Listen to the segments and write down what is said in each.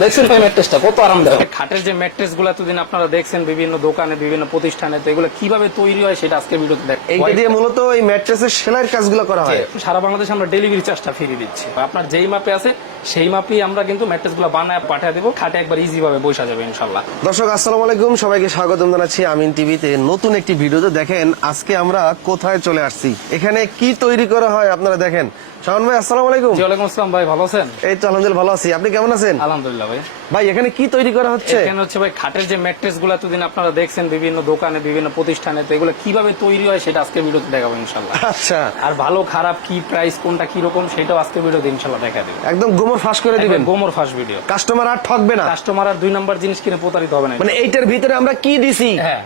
দেখছেন ভাই ম্যাট্রেসটা কত আরামদায়ক। খাটের যে ম্যাট্রেস গুলো এতদিন আপনারা দেখছেন বিভিন্ন দোকানে বিভিন্ন প্রতিষ্ঠানে, তো এগুলো কিভাবে তৈরি হয় সেটা আজকে ভিডিওতে দেখ। এইটা দিয়ে মূলত এই ম্যাট্রেসের সেলাইয়ের কাজগুলো করা হয়। সারা বাংলাদেশে আমরা ডেলিভারি চার্জটা ফ্রি দিচ্ছি। আপনার যেই মাপে আছে সেই মাপেই আমরা কিন্তু ম্যাট্রেস গুলো বানায় পাঠিয়ে দেবো, খাটে একবার ইজি ভাবে বসা যাবে ইনশাল্লাহ। দর্শক আসসালামু আলাইকুম, সবাইকে স্বাগতম জানাচ্ছি আমিন টিভিতে নতুন একটি ভিডিওতে। দেখেন আজকে আমরা কোথায় চলে আসছি, এখানে কি তৈরি করা হয় আপনারা দেখেন। শাওন ভাই আসসালামু আলাইকুম। ওয়ালাইকুম আসসালাম ভাই, ভালো আছেন? এই তো আলহামদুলিল্লাহ ভালো আছি, আপনি কেমন আছেন? আলহামদুলিল্লাহ ভাই। ভাই এখানে কি তৈরি করা হচ্ছে? এখানে হচ্ছে ভাই খাটের যে ম্যাট্রেস গুলো এতদিন আপনারা দেখছেন বিভিন্ন দোকানে বিভিন্ন প্রতিষ্ঠানে, তো এগুলো কিভাবে তৈরি হয় সেটা আজকে ভিডিওতে দেখাবো ইনশাল্লাহ। আচ্ছা, আর ভালো খারাপ কি প্রাইস কোনটা কি রকম সেটাও আজকে ভিডিওতে ইনশাল্লাহ দেখা দেবে। একদম গোমর ফাঁস করে দিবেন, গোমর ফাঁস ভিডিও। কাস্টমার আর ঠকবে না, কাস্টমার আর দুই নাম্বার জিনিস কিনে প্রতারিত হবে না। মানে এইটার ভিতরে আমরা কি দিছি হ্যাঁ,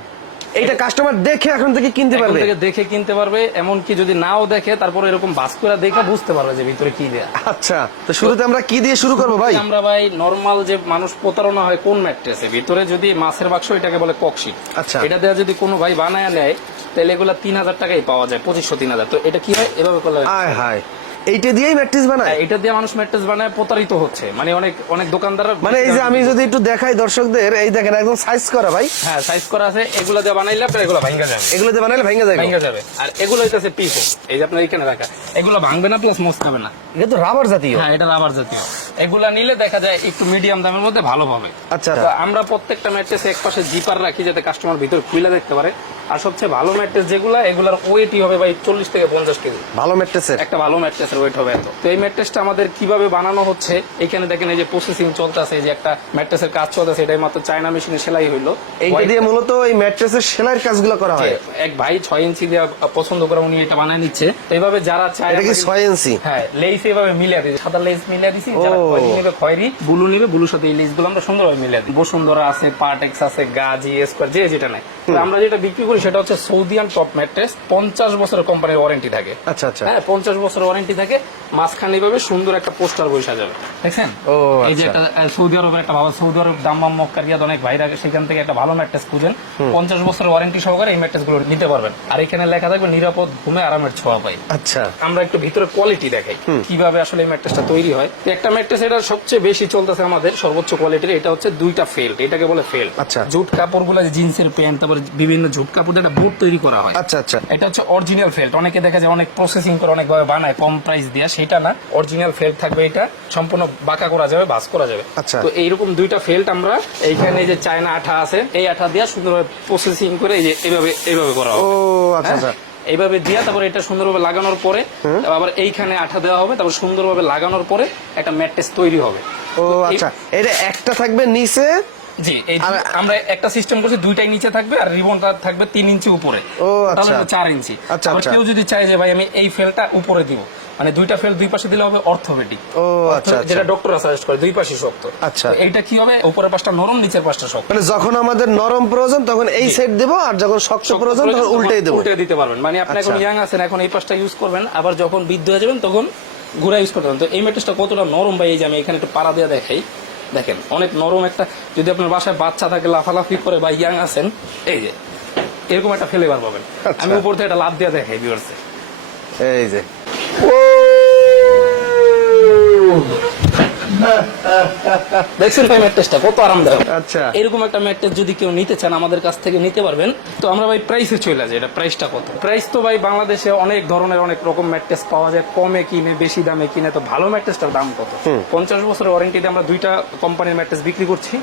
এইটা কাস্টমার দেখে এখন থেকে কিনতে এখন পারবে। থেকে দেখে কিনতে পারবে, এমনকি যদি নাও দেখে তারপরে এরকম বাস করে দেখে বুঝতে পারবে যে ভিতরে কি দেয়া। আচ্ছা, তো শুরুতে আমরা কি দিয়ে শুরু করবো ভাই? আমরা ভাই নরমাল যে মানুষ প্রতারণা হয় কোন ম্যাট্রেসে ভিতরে যদি মাছের বাক্স, এটাকে বলে ককশিট। আচ্ছা, এটা দেওয়া যদি কোনো ভাই বানায় নেয় তাহলে এগুলা 3000 টাকাই পাওয়া যায়, 2500 3000। তো এটা কি হয় এভাবে করলে আয় হায়, এইটা দিয়েই ম্যাট্রেস বানায়? এটা দিয়ে মানুষ ম্যাট্রেস বানায় প্রতারিত হচ্ছে, মানে অনেক অনেক দোকানদার। মানে এই যে আমি যদি একটু দেখাই দর্শকদের, এই দেখেন একদম সাইজ করা ভাই। হ্যাঁ সাইজ করা আছে, এগুলো দিয়ে বানাইলে আপনার এগুলো ভাঙা যাবে, এগুলো দিয়ে বানাইলে ভেঙে যাবে। ভাঙা যাবে। আর এগুলো হইতেছে পিসে, এই যে আপনার এখানে রাখা, এগুলো ভাঙবে না প্লাস মস্কাবে না। এটা তো রাবার জাতীয়। হ্যাঁ এটা রাবার জাতীয়। এগুলা নিলে দেখা যায় একটু মিডিয়াম দামের মধ্যে ভালো পাবে। আচ্ছা, তো আমরা প্রত্যেকটা ম্যাট্রেসে এক পাশে জিপার রাখি যাতে কাস্টমার ভিতর খুলে দেখতে পারে। আর সবচেয়ে ভালো ম্যাট্রেস যেগুলা, এগুলার ওয়েটই হবে ভাই 40 থেকে 50 কেজি। ভালো ম্যাট্রেসের একটা ভালো ম্যাট্রেসের ওয়েট হবে এত। তো এই ম্যাট্রেসটা আমাদের কিভাবে বানানো হচ্ছে, এখানে দেখেন এই যে প্রসেসিং চলতেছে, এই যে একটা ম্যাট্রেসের কাজ চলতেছে, এটাই মাত্র চায়না মেশিনে সেলাই হইলো। এইটা দিয়ে মূলত এই ম্যাট্রেসের সেলাইয়ের কাজগুলো করা হয়। এক ভাই 6 ইঞ্চি দিয়ে পছন্দ করে উনি এটা বানায় নিচ্ছে। তো এইভাবে যারা চায়, এটা কি 6 ইঞ্চি? হ্যাঁ লেস এভাবে মিলিয়ে দিই, সাদা লেস মিলিয়ে দিছি। যারা খয়েরি নেবে খয়েরি, ব্লু নেবে ব্লুর সাথে এই লেস গুলো আমরা সুন্দরভাবে মিলিয়ে দিই। বসুন্ধরা আছে, পার্টেক্স আছে, গাজি, স্কয়ার, যে যেটা নাই। তো আমরা যেটা বিক্রি করি সেটা হচ্ছে সৌদিয়ান টপ ম্যাট্রেস। 50 বছরের কোম্পানির ওয়ারেন্টি থাকে। আচ্ছা আচ্ছা, হ্যাঁ 50 বছরের ওয়ারেন্টি থাকে। মাঝখানে এইভাবে সুন্দর একটা পোস্টার বসা যাবে, দেখছেন? ও এই যে আচ্ছা, একটা সৌদি আরবের একটা ভালো, সৌদি আরব দাম্মাম মক্কা রিয়াদ অনেক ভাইরা সেখান থেকে একটা ভালো ম্যাট্রেস খুঁজেন, 50 বছরের ওয়ারেন্টি সহকারে এই ম্যাট্রেস গুলো নিতে পারবেন। আর এখানে লেখা থাকবে নিরাপদ ঘুমে আরামের ছোঁয়া পাই। আচ্ছা, আমরা একটু ভিতরে কোয়ালিটি দেখাই কিভাবে আসলে এই ম্যাট্রেসটা তৈরি হয়। তো একটা ম্যাট্রেস এটা সবচেয়ে বেশি চলতেছে আমাদের সর্বোচ্চ কোয়ালিটির, এটা হচ্ছে দুইটা ফেল্ট, এটাকে বলে ফেল্ট। আচ্ছা, জুট কাপড় গুলা, জিন্সের প্যান্ট, তারপরে বিভিন্ন জুট কাপড় দিয়ে একটা বুট তৈরি করা হয়। আচ্ছা আচ্ছা, এটা হচ্ছে অরিজিনাল ফেল্ট। অনেকে দেখা যায় অনেক প্রসেসিং করে অনেক ভাবে বানায় কম প্রাইস দিয়ে, সেটা না, অরিজিনাল ফেল্ট থাকবে। এটা সম্পূর্ণ বাঁকা করা যাবে, ভাঁজ করা যাবে। আচ্ছা, তো এইরকম দুইটা ফেল্ট আমরা এইখানে এই যে চায়না আঠা আছে, এই আঠা দিয়ে সুন্দরভাবে প্রসেসিং করে এই যে এইভাবে করা হবে। ও আচ্ছা আচ্ছা, এইভাবে দিয়া তারপরে এটা সুন্দরভাবে লাগানোর পরে আবার এইখানে আঠা দেওয়া হবে, তারপর সুন্দরভাবে লাগানোর পরে একটা ম্যাট্রেস তৈরি হবে। ও আচ্ছা, এটা একটা থাকবে নিচে। জি, এই আমরা একটা সিস্টেম করছি, দুইটাই নিচে থাকবে আর রিবনটা থাকবে 3 ইঞ্চি উপরে। ও আচ্ছা, 4 ইঞ্চি। আচ্ছা আবার আচ্ছা, কেউ যদি চায় যে ভাই আমি এই ফেলটা উপরে দিব, মানে দুইটা ফেল দুই পাশে দিলে হবে অর্থোপেডিক। ও আচ্ছা, যেটা ডক্টররা সাজেস্ট করে, দুই পাশে শক্ত। আচ্ছা, এইটা কি হবে, উপরের পাশটা নরম, নিচের পাশটা শক্ত। মানে যখন আমাদের নরম প্রয়োজন তখন এই সেট দেব, আর যখন শক্ত প্রয়োজন তখন উল্টেই দেব। উল্টে দিতে পারবেন, মানে আপনি এখন ইয়াং আছেন, এখন এই পাশটা ইউজ করবেন, আবার যখন বৃদ্ধ হয়ে যাবেন তখন ঘুরা ইউজ করতে পারবেন। তো এই ম্যাট্রেসটা কতটা নরম ভাই, এই যে আমি এখানে একটু পাড়া দিয়ে দেখাই, দেখেন অনেক নরম একটা। যদি আপনার বাসায় বাচ্চা থাকে লাফালাফি করে বা ইয়াং আছেন, এই যে এরকম একটা ফ্লেভার পাবেন। আমি উপর থেকে একটা লাভ দিয়ে দেখাই ভিউয়ার্সে, এই যে দেখছেন ভাই ম্যাট্রেসটা কত আরামদায়ক। আচ্ছা, এরকম একটা ম্যাট্রেস যদি কেউ নিতে চান আমাদের কাছ থেকে নিতে পারবেন। তো আমরা ভাই প্রাইসে চলে যাই, এটা প্রাইসটা কত। প্রাইস তো ভাই বাংলাদেশে অনেক ধরনের অনেক রকম ম্যাট্রেস পাওয়া যায়, কমে কিনে বেশি দামে কিনে। তো ভালো ম্যাট্রেসটার দাম কত? 50 বছরের ওয়ারেন্টিতে আমরা দুইটা কোম্পানির ম্যাট্রেস বিক্রি করছি,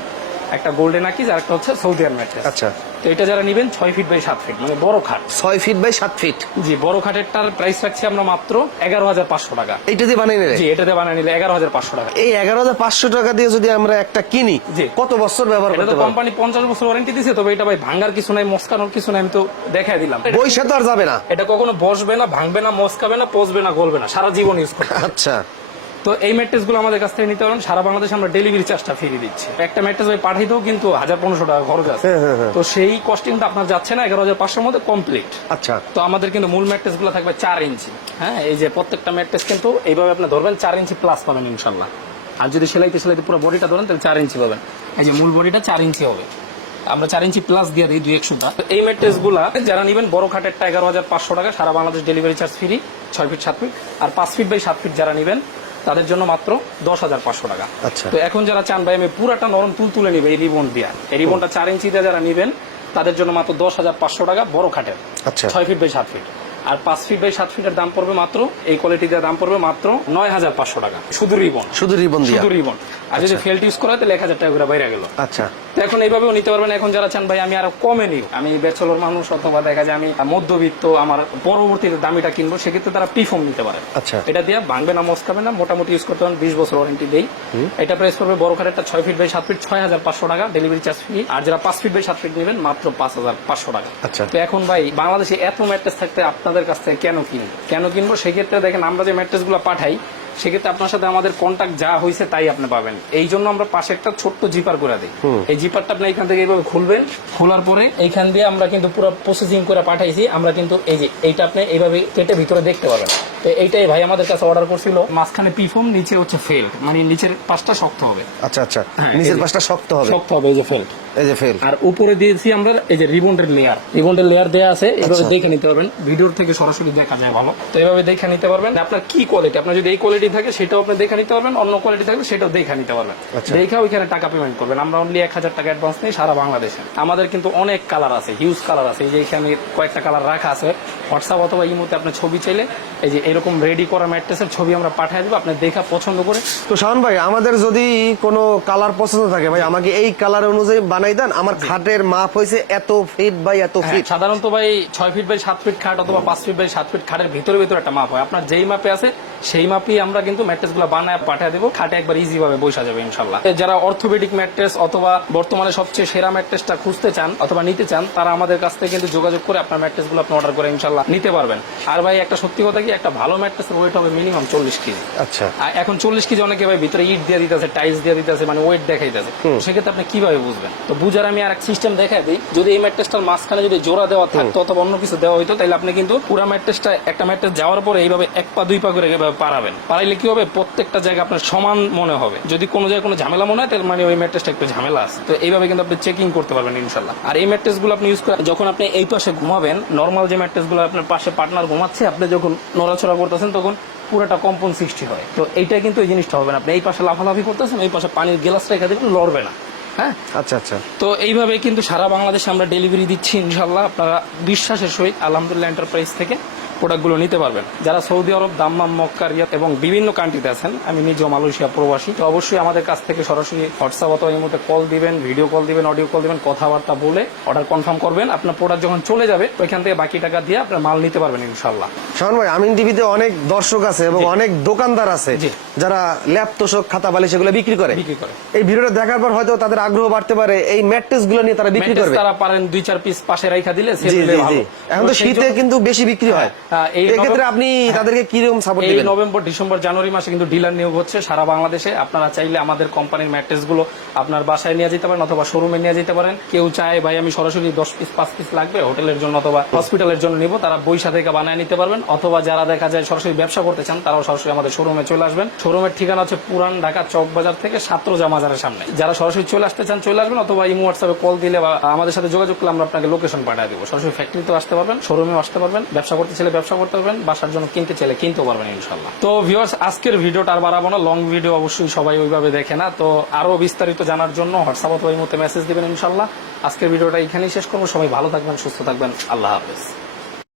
একটা গোল্ডেন আকিজ আর একটা হচ্ছে সৌদিয়ান ম্যাট্রেস। আচ্ছা, তো এটা যারা নিবেন 6 ফিট বাই 7 ফিট, মানে বড় খাট, 6 ফিট বাই 7 ফিট। জি, বড় খাটেরটার প্রাইস রাখছি আমরা মাত্র 11,500 টাকা। এইটা দিয়ে বানিয়ে নিলে? জি, এটাতে বানিয়ে নিলে 11,500 টাকা। এই 11,500 টাকা দিয়ে যদি আমরা একটা কিনি, জি, কত বছর ব্যবহার এটা করতে তো পারবো? কোম্পানি 50 বছর ওয়ারেন্টি দিছে, তবে এটা ভাই ভাঙার কিছু নাই, মস্কানোর কিছু নাই, আমি তো দেখাই দিলাম। বইসা তো আর যাবে না, এটা কখনো বসবে না, ভাঙবে না, মস্কাবে না, পচবে না, গলবে না, সারা জীবন ইউজ করবে। আচ্ছা, তো এই ম্যাট্রেস গুলো আমাদের কাছ থেকে নিতে পারেন, সারা বাংলাদেশে আমরা ডেলিভারি চার্জটা ফ্রি দিচ্ছি। একটা ম্যাট্রেস ভাই পাঠাইতেও কিন্তু 1000-1500 টাকা খরচ আছে। তো সেই কস্টিংটা আপনার যাচ্ছে না, 11,500 মধ্যে কমপ্লিট। আচ্ছা, তো আমাদের কিন্তু মূল ম্যাট্রেস গুলো থাকবে 4 ইঞ্চি। হ্যাঁ, এই যে প্রত্যেকটা ম্যাট্রেস কিন্তু এইভাবে আপনি ধরবেন 4 ইঞ্চি প্লাস পাবেন ইনশাল্লাহ। আর যদি সেলাইতে পুরো বডিটা ধরেন তাহলে 4 ইঞ্চি পাবেন। এই যে মূল বডিটা 4 ইঞ্চি হবে, আমরা 4 ইঞ্চি প্লাস দিয়ে দিই 2-100 টাকা। এই ম্যাট্রেস গুলা যারা নিবেন বড় খাটেরটা 11,500 টাকা, সারা Bangladesh delivery charge free, 6 feet 7 feet. আর 5 ফিট বাই 7 ফিট যারা নিবেন তাদের জন্য মাত্র 10,500 টাকা। আচ্ছা। তো এখন যারা চান ভাই আমি পুরাটা নরম তুল তুলে নিবে এই রিবন দিয়া, এই রিবনটা 4 ইঞ্চি দিয়ে যারা নিবেন তাদের জন্য মাত্র 10,500 টাকা বড় খাটের। আচ্ছা। 6 ফিট বাই 7 ফিট। আর 5 ফিট বাই 7 ফিটের দাম পড়বে মাত্র, এই কোয়ালিটি দিয়ে দাম পড়বে মাত্র 9,500 টাকা, শুধু রিবন। শুধু রিবন দিয়া? শুধু রিবন। আর যদি ফেল্ট ইউজ করা হয় তাহলে 1,000 টাকা করে বাইরে গেল। আচ্ছা। তো এখন এইভাবেও নিতে পারবেন। এখন যারা চান ভাই আমি আরো কমে নিব, আমি ব্যাচেলর মানুষ অথবা দেখা যায় আমি মধ্যবিত্ত, আমার পরবর্তীতে দামিটা কিনবো, সেক্ষেত্রে তারা পিফর্ম নিতে পারে। আচ্ছা। এটা দিয়ে ভাঙবে না, মস্কাবে না, মোটামুটি ইউজ করতে পারেন, 20 বছর ওয়ারেন্টি দেই। এটা প্রাইস পড়বে বড় খাটেরটা 6 ফিট বাই 7 ফিট 6,500 টাকা ডেলিভারি চার্জ ফ্রি। আর যারা 5 ফিট বাই 7 ফিট নেবেন মাত্র 5,500 টাকা। আচ্ছা। তো এখন ভাই বাংলাদেশে এত ম্যাট্রেস থাকতে আপনাদের কাছ থেকে কেন কিনবো? সেক্ষেত্রে দেখেন আমরা যে ম্যাট্রেস গুলো পাঠাই সেক্ষেত্রে আপনার সাথে আমাদের কন্ট্যাক্ট যা হয়েছে তাই আপনি পাবেন। এই জন্য আমরা পাশে একটা ছোট্ট জিপার করে দিই। এই জিপারটা আপনি এখান থেকে এইভাবে খুলবেন, খোলার পরে এইখান দিয়ে আমরা কিন্তু পুরো প্রসেসিং করে পাঠাইছি। আমরা কিন্তু এই যে এইটা আপনি এইভাবে কেটে ভিতরে দেখতে পাবেন। তো এইটাই ভাই আমাদের কাছে অর্ডার করছিল, মাঝখানে পিফর্ম, নিচে হচ্ছে ফেল্ট, মানে নিচের পাশটা শক্ত হবে। আচ্ছা আচ্ছা, হ্যাঁ, নিচের এই যে পাশটা শক্ত হবে। শক্ত হবে, এই যে ফেল্ট, এই যে ফেল। আর উপরে দিয়েছি আমরা এই যে রিবন্ডের লেয়ার দেয়া আছে। এইভাবে দেখে নিতে পারবেন, ভিডিওর থেকে সরাসরি দেখা যায় ভালো। তো এইভাবে দেখে নিতে পারবেন আপনার কি কোয়ালিটি, আপনার যদি এই কোয়ালিটি থাকে সেটাও আপনি দেখে নিতে পারবেন, অন্য কোয়ালিটি থাকলে সেটাও দেখে নিতে পারবেন। দেখে ওইখানে টাকা পেমেন্ট করবেন। আমরা অনলি 1,000 টাকা অ্যাডভান্স নেই সারা বাংলাদেশে। আমাদের কিন্তু অনেক কালার আছে, হিউজ কালার আছে। এই যে এখানে কয়েকটা কালার রাখা আছে। হোয়াটসঅ্যাপ অথবা ইমোতে আপনি ছবি চাইলে এই যে এরকম রেডি করা ম্যাট্রেসের ছবি আমরা পাঠিয়ে দেবো, আপনি দেখা পছন্দ করে। তো শাওন ভাই, আমাদের যদি কোনো কালার পছন্দ থাকে ভাই আমাকে এই কালার অনুযায়ী বানাই দেন। আমার খাটের মাপ হয়েছে এত ফিট বাই এত ফিট। সাধারণত ভাই 6 ফিট বাই 7 ফিট খাট অথবা 5 ফিট বাই 7 ফিট খাটের ভিতরে একটা মাপ হয়। আপনার যেই মাপে আছে সেই মাপই আমরা কিন্তু ম্যাট্রেস গুলো বানায় পাঠিয়ে দেবো। খাটে একবার ইজি ভাবে বসা যাবে ইনশাল্লাহ। যারা অর্থোপেডিক ম্যাট্রেস অথবা বর্তমানে সবচেয়ে সেরা ম্যাট্রেসটা খুঁজতে চান অথবা নিতে চান, তারা আমাদের কাছ থেকে কিন্তু যোগাযোগ করে আপনার ম্যাট্রেস গুলো আপনি অর্ডার করে ইনশাল্লাহ নিতে পারবেন। আর ভাই একটা সত্যি কথা কি, একটা ভালো ম্যাট্রেসের ওয়েট হবে মিনিমাম 40 কেজি। আচ্ছা। আর এখন 40 কেজি অনেকে ভাই ভিতরে ইট দিয়ে দিতেছে, টাইলস দিয়ে দিতেছে, মানে ওয়েট দেখাইতেছে। সেক্ষেত্রে আপনি কিভাবে বুঝবেন? তো বুঝার আমি আর এক সিস্টেম দেখাই দিই। যদি এই ম্যাট্রেসটার মাঝখানে যদি জোড়া দেওয়া থাকতো অথবা অন্য কিছু দেওয়া হইতো, তাহলে আপনি কিন্তু পুরো ম্যাট্রেসটা একটা ম্যাট্রেস যাওয়ার পরে এইভাবে 1 পা 2 পা করে এভাবে পারাবেন। পারাইলে কি হবে, প্রত্যেকটা জায়গা আপনার সমান মনে হবে। যদি কোনো জায়গায় কোনো ঝামেলা মনে হয় তাহলে মানে ওই ম্যাট্রেসটা একটু ঝামেলা আছে। তো এইভাবে কিন্তু আপনি চেকিং করতে পারবেন ইনশাল্লাহ। আর এই ম্যাট্রেস গুলো আপনি ইউজ করেন যখন আপনি এই পাশে ঘুমাবেন, নর্মাল যে ম্যাট্রেস গুলো আপনার পাশে পার্টনার ঘুমাচ্ছে, আপনি যখন নড়াচড়া করতেছেন তখন পুরোটা কম্পন সৃষ্টি হয়। তো এইটা কিন্তু এই জিনিসটা হবে না। আপনি এই পাশে লাফালাফি করতেছেন, এই পাশে পানির গ্লাস রেখে দেবেন, লড়বে না। হ্যাঁ, আচ্ছা আচ্ছা। তো এইভাবে কিন্তু সারা বাংলাদেশে আমরা ডেলিভারি দিচ্ছি ইনশাল্লাহ। আপনারা বিশ্বাসের সহিত আলহামদুলিল্লাহ এন্টারপ্রাইজ থেকে প্রোডাক্টগুলো নিতে পারবেন। যারা সৌদি আরব, দাম্মাম, মক্কা, রিয়াদ এবং বিভিন্ন কান্ট্রিতে আছেন, আমি নিজেও মালয়েশিয়া প্রবাসী, তো অবশ্যই আমাদের কাছ থেকে সরাসরি হোয়াটসঅ্যাপ অথবা এই মধ্যে কল দিবেন, ভিডিও কল দিবেন, অডিও কল দিবেন, কথাবার্তা বলে অর্ডার কনফার্ম করবেন। আপনার প্রোডাক্ট যখন চলে যাবে ওইখান থেকে বাকি টাকা দিয়ে আপনার মাল নিতে পারবেন ইনশাল্লাহ। শাওন ভাই, আমিন টিভিতে অনেক দর্শক আছে এবং অনেক দোকানদার আছে যারা ল্যাপ তোষক, খাতা বালিশ এগুলো বিক্রি করে। এই ভিডিওটা দেখার পর হয়তো তাদের আগ্রহ বাড়তে পারে, এই ম্যাট্রেস গুলো নিয়ে তারা বিক্রি করবে। তারা পারেন 2-4 পিস পাশে রাখা দিলে সেল দিলে ভালো। এখন তো শীতে কিন্তু বেশি বিক্রি হয়, এই ক্ষেত্রে আপনি তাদেরকে কিরকম সাপোর্ট দিবেন? এই নভেম্বর, ডিসেম্বর, জানুয়ারি মাসে কিন্তু ডিলার নিয়োগ হচ্ছে সারা বাংলাদেশে। আপনারা চাইলে আমাদের কোম্পানির ম্যাট্রেস গুলো আপনার বাসায় নিয়ে যেতে পারেন অথবা শোরুমে নিয়ে যেতে পারেন। কেউ চায় ভাই আমি সরাসরি 10 পিস 5 পিস লাগবে হোটেলের জন্য অথবা হসপিটালের জন্য নিব, তারা বইসা থেকে বানায় নিতে পারবেন। অথবা যারা দেখা যায় সরাসরি ব্যবসা করতে চান, তারাও সরাসরি আমাদের শোরুমে চলে আসবেন। শোরুমের ঠিকানা হচ্ছে পুরান ঢাকা চক বাজার থেকে ছাত্রজা মাজারের সামনে। যারা সরাসরি চলে আসতে চান চলে আসবেন, অথবা ইমো হোয়াটসঅ্যাপে কল দিলে বা আমাদের সাথে যোগাযোগ করলে আমরা আপনাকে লোকেশন পাঠিয়ে দেবো। সরাসরি ফ্যাক্টরিতেও আসতে পারবেন, শোরুমেও আসতে পারবেন, ব্যবসা করতে চাইলে ব্যবসা করতে পারবেন, বাসার জন্য কিনতে চাইলে কিনতে পারবেন ইনশাল্লাহ। তো ভিউয়ার্স, আজকের ভিডিওটা আর বাড়াবো না, লং ভিডিও অবশ্যই সবাই ওইভাবে দেখে না। তো আরো বিস্তারিত জানার জন্য হোয়াটসঅ্যাপ অথবা ইমোতে মেসেজ দিবেন ইনশাল্লাহ। আজকের ভিডিওটা এখানেই শেষ করবো। সবাই ভালো থাকবেন, সুস্থ থাকবেন, আল্লাহ হাফেজ।